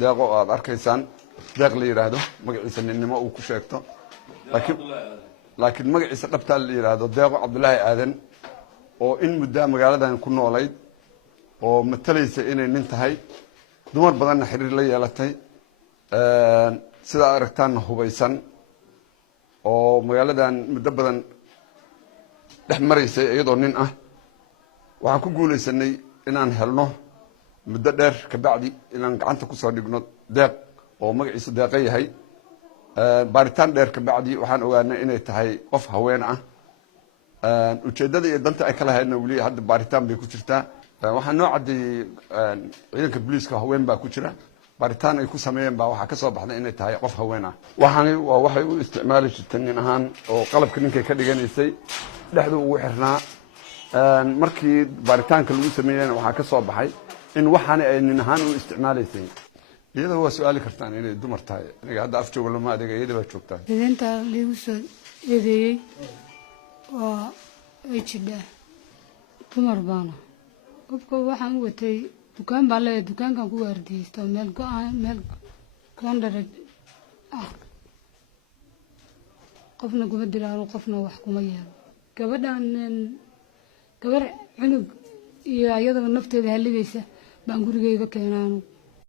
deeqo aad arkaysaan deeq la yiraahdo magaciisa ninnimo uu ku sheegto laakiin magaciisa dhabta la yiraahdo deeqo Cabdullaahi Aadan oo in muddo magaaladan ku noolayd oo matalaysa inay nin tahay dumar badan xiriir la yeelatay sida aragtaan hubaysan oo magaaladan muddo badan dhex maraysay iyadoo nin ah waxaan ku guulaysanay inaan helno muddo dheer ka bacdi inaan gacanta ku soo dhigno deeq oo magaciisu deeqa yahay baaritaan dheer ka bacdi waxaan ogaanay inay tahay qof haween ah ujeedada iyo danta ay kala hayna wali hadda baaritaan bay ku jirtaa waxaan noo cadeeyay ciidanka booliiska haween baa ku jira baaritaan ay ku sameeyeen baa waxa ka soo baxday inay tahay qof haween ah waxay u isticmaali jirtay nin ahaan oo qalabka ninkay ka dhiganaysay dhexdu ugu xirnaa markii baaritaanka lagu sameeyeen waxa ka soo baxay in waxaan ay nin ahaan u isticmaalaysay iyadoo waa su'aali kartaan inay dumar tahay aniga hadda af joogo lama adeega iyada baa joogtaa idinta liigu soo eedeeyay waa ay jidha dumar baana qofka waxaan u watay dukaan baa leeyahay dukaankan ku waardiyeysto meel koondharaj ah qofna kuma dilaan qofna wax kuma yeelo gabadhan gabar cunug iyo ayadoo nafteeda halidaysa baan gurigeyga keenaan